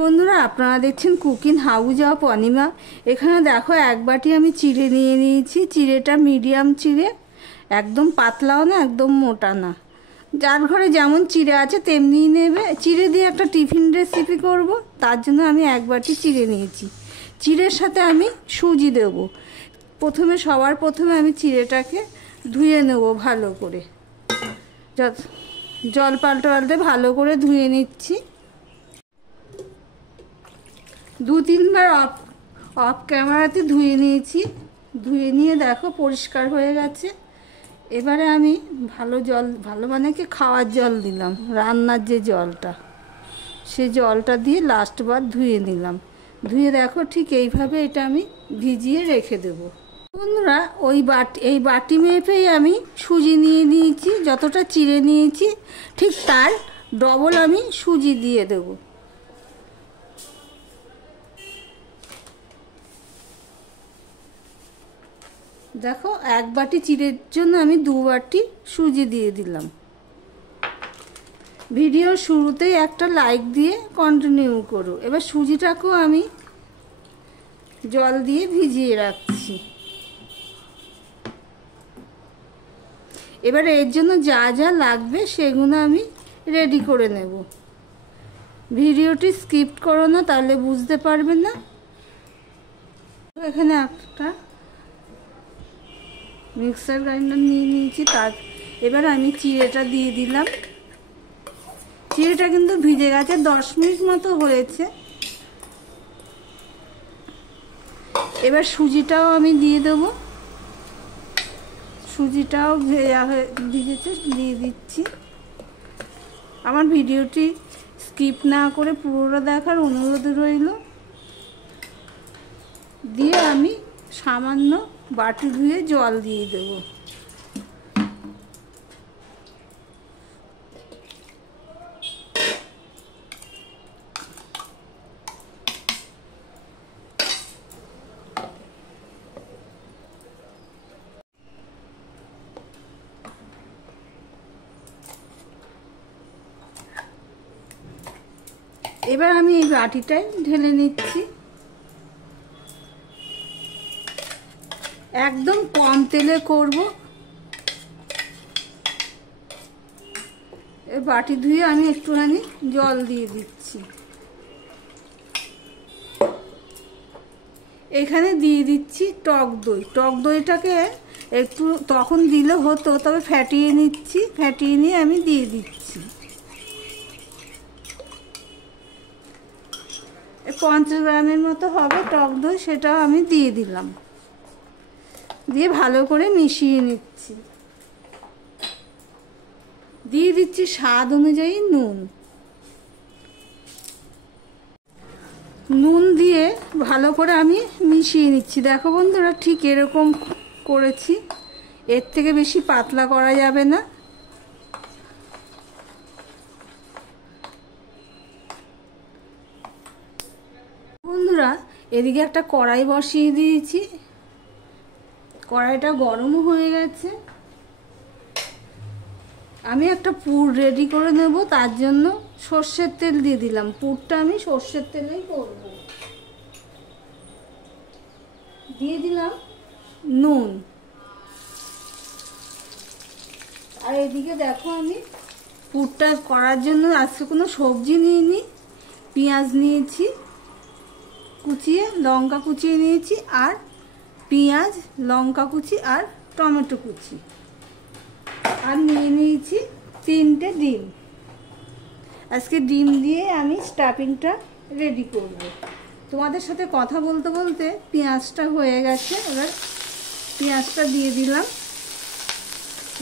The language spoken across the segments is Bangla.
বন্ধুরা, আপনারা দেখছেন কুকিং হাউস অফ অনিমা। এখানে দেখো এক বাটি আমি চিড়ে নিয়ে নিয়েছি। চিড়েটা মিডিয়াম চিড়ে, একদম পাতলাও না একদম মোটা না, যার ঘরে যেমন চিড়ে আছে তেমনিই নেবে। চিড়ে দিয়ে একটা টিফিন রেসিপি করব, তার জন্য আমি এক বাটি চিড়ে নিয়েছি। চিড়ের সাথে আমি সুজি দেব। সবার প্রথমে আমি চিড়েটাকে ধুয়ে নেব ভালো করে, জল পাল্টে ভালো করে ধুয়ে নিচ্ছি। 2-3 বার অফ ক্যামেরাতে ধুয়ে নিয়েছি। ধুয়ে নিয়ে দেখো পরিষ্কার হয়ে গেছে। এবারে আমি ভালো মানে কি খাওয়ার জল দিলাম, রান্নার যে জলটা, সেই জলটা দিয়ে লাস্টবার ধুয়ে নিলাম। ধুয়ে দেখো ঠিক এইভাবে এটা আমি ভিজিয়ে রেখে দেব। বন্ধুরা, এই বাটি মেপেই আমি সুজি নিয়ে নিয়েছি। যতটা চিড়ে নিয়েছি ঠিক তার ডবল আমি সুজি দিয়ে দেবো। দেখো এক বাটি চিড়ের জন্য আমি 2 বাটি সুজি দিয়ে দিলাম। ভিডিওর শুরুতেই একটা লাইক দিয়ে কন্টিনিউ করো। এবার সুজিটাকেও আমি জল দিয়ে ভিজিয়ে রাখছি। এবার এর জন্য যা যা লাগবে সেগুলো আমি রেডি করে নেব। ভিডিওটি স্কিপ করো না, তাহলে বুঝতে পারবে না। এখানে একটা মিক্সার গ্রাইন্ডার নিয়ে নিয়েছি। এবার আমি চিড়েটা দিয়ে দিলাম। চিড়েটা কিন্তু ভিজে গেছে, 10 মিনিট মতো হয়েছে। এবার সুজিটাও আমি দিয়ে দেবো। সুজিটাও ভিজেছে, দিয়ে দিচ্ছি। আমার ভিডিওটি স্কিপ না করে পুরোটা দেখার অনুরোধ রইল। দিয়ে আমি সামান্য বাটি ধুয়ে জল দিয়ে দেব। এবার আমি এই বাটিটায় ঢেলে নিচ্ছি। একদম কম তেলে করব। এই বাটি ধুয়ে আমি একটুখানি জল দিয়ে দিচ্ছি। এখানে দিয়ে দিচ্ছি টক দই। টক দইটাকে একটু তখন দিলে হতো, তবে ফ্যাটিয়ে নিচ্ছি। ফ্যাটিয়ে নিয়ে আমি দিয়ে দিচ্ছি। 50 গ্রামের মতো হবে টক দই, সেটাও আমি দিয়ে দিলাম। দিয়ে ভালো করে মিশিয়ে নিচ্ছি। দিয়ে দিচ্ছি স্বাদ অনুযায়ী নুন দিয়ে ভালো করে আমি মিশিয়ে নিচ্ছি। দেখো বন্ধুরা, ঠিক এরকম করেছি। এর থেকে বেশি পাতলা করা যাবে না। বন্ধুরা, এদিকে একটা কড়াই বসিয়ে দিয়েছি। কড়াইটা গরম হয়ে গেছে। আমি একটা পুর রেডি করে নেব, তার জন্য সর্ষের তেল দিয়ে দিলাম। পুরটা আমি সর্ষের তেলেই করব। দিয়ে দিলাম নুন। আর এদিকে দেখো আমি পুরটা করার জন্য আজকে কোনো সবজি নিইনি। পেঁয়াজ নিয়েছি কুচিয়ে, লঙ্কা কুচিয়ে নিয়েছি, আর পেঁয়াজ, লঙ্কা কুচি আর টমেটো কুচি, আর নিয়ে নিয়েছি 3টে ডিম। আজকে ডিম দিয়ে আমি স্টাফিংটা রেডি করব। তোমাদের সাথে কথা বলতে বলতে পেঁয়াজটা হয়ে গেছে। এবার পেঁয়াজটা দিয়ে দিলাম,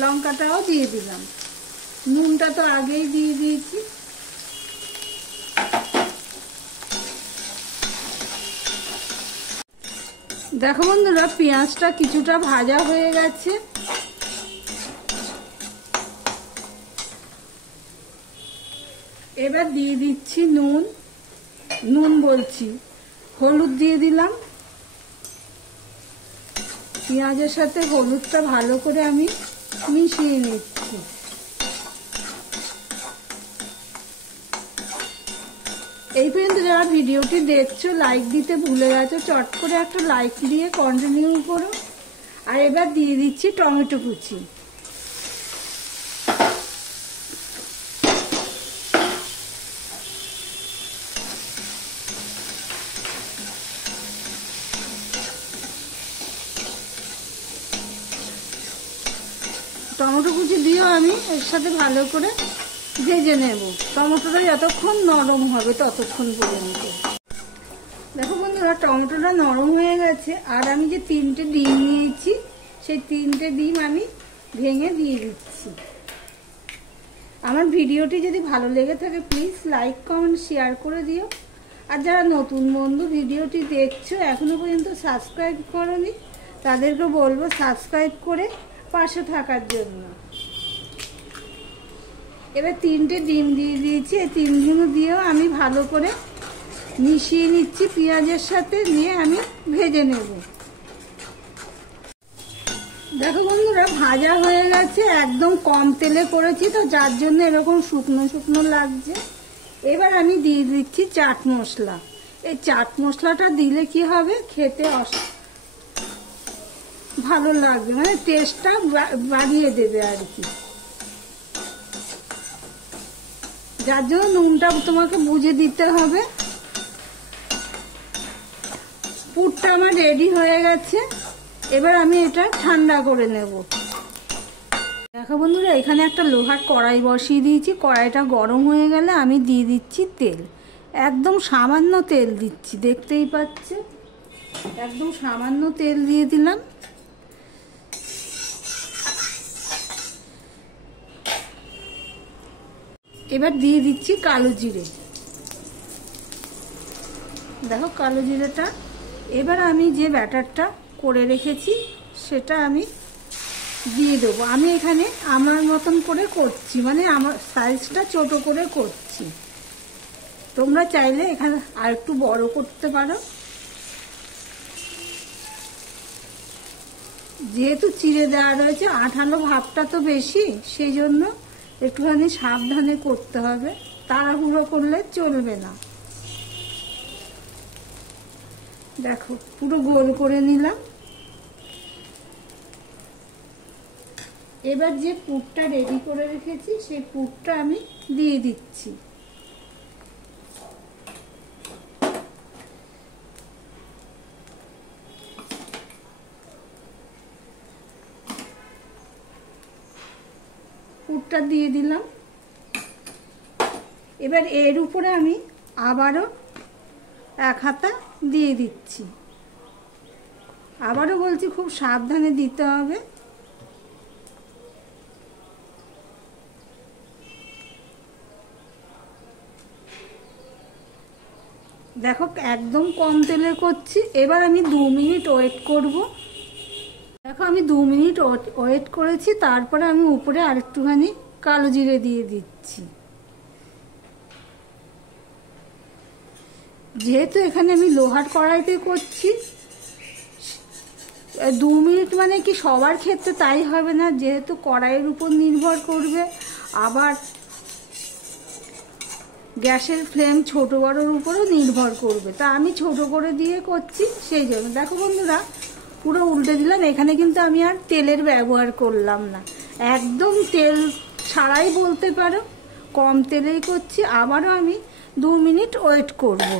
লঙ্কাটাও দিয়ে দিলাম। নুনটা তো আগেই দিয়ে দিয়েছি। দেখো বন্ধুরা, পেঁয়াজটা কিছুটা ভাজা হয়ে গেছে। এবার দিয়ে দিচ্ছি হলুদ দিয়ে দিলাম। পেঁয়াজের সাথে হলুদটা ভালো করে আমি মিশিয়ে নিচ্ছি। এই পর্যন্ত যারা ভিডিওটি দেখছো লাইক দিতে ভুলে গেছো, চট করে একটা লাইক দিয়ে কন্টিনিউ করো। আর এবার দিয়ে দিচ্ছি টমেটো কুচি। টমেটো কুচি দিয়েও আমি এর সাথে ভালো করে ভেজে নেব। টমেটোটা যতক্ষণ নরম হবে ততক্ষণ পর্যন্ত। দেখো বন্ধুরা, টমেটোটা নরম হয়ে গেছে। আর আমি যে 3টে ডিম নিয়েছি, সেই 3টে ডিম আমি ভেঙে দিয়ে দিচ্ছি। আমার ভিডিওটি যদি ভালো লেগে থাকে প্লিজ লাইক কমেন্ট শেয়ার করে দিও। আর যারা নতুন বন্ধু ভিডিওটি দেখছো এখনো পর্যন্ত সাবস্ক্রাইব করোনি, তাদেরকে বলবো সাবস্ক্রাইব করে পাশে থাকার জন্য। এবার 3টে ডিম দিয়ে দিয়েছি। এই 3 ডিম দিয়েও আমি ভালো করে মিশিয়ে নিচ্ছি পেঁয়াজের সাথে, নিয়ে আমি ভেজে নেব। দেখো বন্ধুরা, ভাজা হয়ে গেছে। একদম কম তেলে করেছি তো, যার জন্য এরকম শুকনো শুকনো লাগছে। এবার আমি দিয়ে দিচ্ছি চাট মশলা। এই চাট মশলাটা দিলে কি হবে, খেতে ভালো লাগবে, মানে টেস্টটা বাড়িয়ে দেবে আর কি। যার জন্য নুনটা তোমাকে বুঝে দিতে হবে। পুরটা আমার রেডি হয়ে গেছে। এবার আমি এটা ঠান্ডা করে নেব। দেখো বন্ধুরা, এখানে একটা লোহার কড়াই বসিয়ে দিয়েছি। কড়াইটা গরম হয়ে গেলে আমি দিয়ে দিচ্ছি তেল। একদম সামান্য তেল দিচ্ছি, দেখতেই পাচ্ছে। একদম সামান্য তেল দিয়ে দিলাম। এবার দিয়ে দিচ্ছি কালো জিরে। দেখো কালো জিরেটা। এবার আমি যে ব্যাটারটা করে রেখেছি সেটা আমি দিয়ে দেবো। আমি এখানে আমার মতন করে করছি, মানে আমার সাইজটা ছোট করে করছি। তোমরা চাইলে এখানে আর একটু বড় করতে পারো। যেহেতু চিড়ে দেওয়া রয়েছে, আঠালো ভাবটা তো বেশি, সেই জন্য একটুখানি সাবধানে করতে হবে, তাড়াহুড়ো করলে চলবে না। দেখো পুরো গোল করে নিলাম। এবার যে পুরটা রেডি করে রেখেছি সেই পুরটা আমি দিয়ে দিচ্ছি। পুরটা দিয়ে দিলাম। এবার এর উপরে আমি আবারও 1 হাতা দিয়ে দিচ্ছি। আবারও বলছি, খুব সাবধানে দিতে হবে। দেখো একদম কম তেলে করছি। এবার আমি 2 মিনিট ওয়েট করব। দেখো আমি 2 মিনিট ওয়েট করেছি। তারপরে আমি উপরে আরেকটুখানি কালো জিরে দিয়ে দিচ্ছি। যেহেতু এখানে আমি লোহার কড়াইতে করছি, 2 মিনিট মানে কি সবার ক্ষেত্রে তাই হবে না, যেহেতু কড়াইয়ের উপর নির্ভর করবে। আবার গ্যাসের ফ্লেম ছোট বড়োর উপরও নির্ভর করবে। তা আমি ছোট করে দিয়ে করছি, সেই জন্য। দেখো বন্ধুরা, পুরো উল্টে দিলাম। এখানে কিন্তু আমি আর তেলের ব্যবহার করলাম না, একদম তেল ছাড়াই বলতে পারো, কম তেলেই করছি। আবারও আমি 2 মিনিট ওয়েট করব।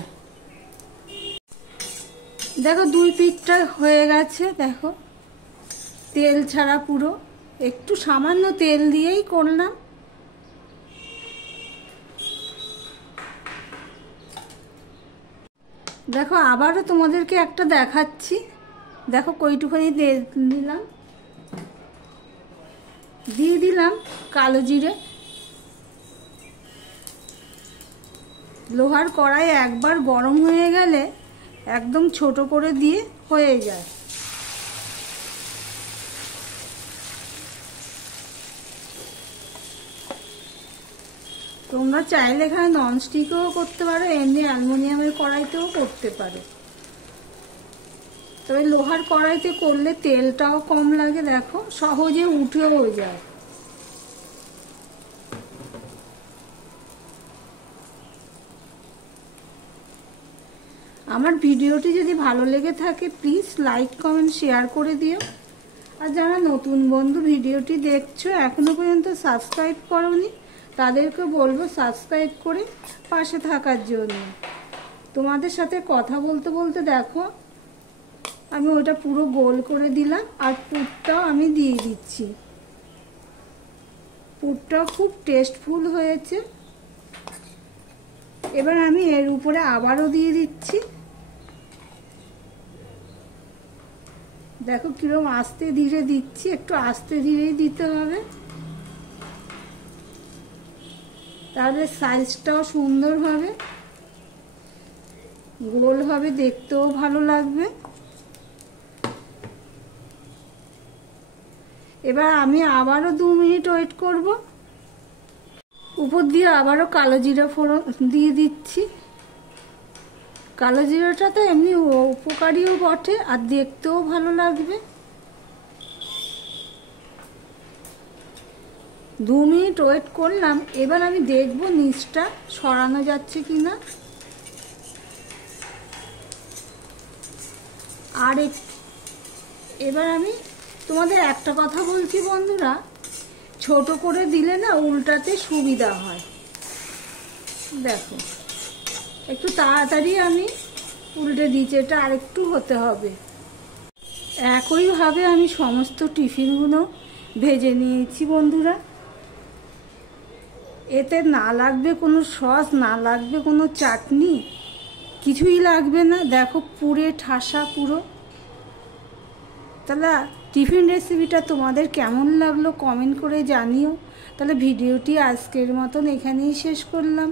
দেখো 2 পিঠটা হয়ে গেছে। দেখো তেল ছাড়া পুরো, একটু সামান্য তেল দিয়েই করলাম। দেখো আবারও তোমাদেরকে একটা দেখাচ্ছি। দেখো কইটুখানি দিলাম, দিয়ে দিলাম কালো জিরে। লোহার কড়াই একবার গরম হয়ে গেলে একদম ছোট করে দিয়ে হয়ে যায়। তোমরা চাইলে এখানে ননস্টিকও করতে পারো, এমনি অ্যালুমিনিয়ামের কড়াইতেও করতে পারো। তবে লোহার কড়াইতে করলে তেলটাও কম লাগে। দেখো সহজে উঠেও যায়। আমার ভিডিওটি যদি ভালো লেগে থাকে প্লিজ লাইক কমেন্ট শেয়ার করে দিও। আর যারা নতুন বন্ধু ভিডিওটি দেখছো এখনো পর্যন্ত সাবস্ক্রাইব করোনি তাদেরকে বলবো সাবস্ক্রাইব করে পাশে থাকার জন্য। তোমাদের সাথে কথা বলতে বলতে দেখো আমি ওটা পুরো গোল করে দিলাম আর পুরটাও আমি দিয়ে দিচ্ছি। পুরটাও খুব টেস্টফুল হয়েছে। এবার আমি এর উপরে আবারও দিয়ে দিচ্ছি। দেখো কিরকম আস্তে ধীরে দিচ্ছি, একটু আস্তে ধীরেই দিতে হবে, তাহলে সাইজটাও সুন্দর হবে, গোল হবে, দেখতেও ভালো লাগবে। এবার আমি আবারও 2 মিনিট ওয়েট করব। উপর দিয়ে আবারও কালো জিরা ফোড়ন দিয়ে দিচ্ছি। কালো জিরাটা তো এমনি উপকারীও বটে আর দেখতেও ভালো লাগবে। 2 মিনিট ওয়েট করলাম। এবার আমি দেখব নিচটা সরানো যাচ্ছে কিনা। আর এবার আমি তোমাদের একটা কথা বলছি বন্ধুরা, ছোট করে দিলে না উল্টাতে সুবিধা হয়। দেখো একটু তাড়াতাড়ি আমি উল্টে দিচ্ছি, এটা আরেকটু হতে হবে। একইভাবে আমি সমস্ত টিফিনগুলো ভেজে নিয়েছি বন্ধুরা। এতে না লাগবে কোনো সস, না লাগবে কোনো চাটনি, কিছুই লাগবে না। দেখো পুরে ঠাসা পুরো। তাহলে টিফিন রেসিপিটা তোমাদের কেমন লাগলো কমেন্ট করে জানিও। তাহলে ভিডিওটি আজকের মতন এখানেই শেষ করলাম।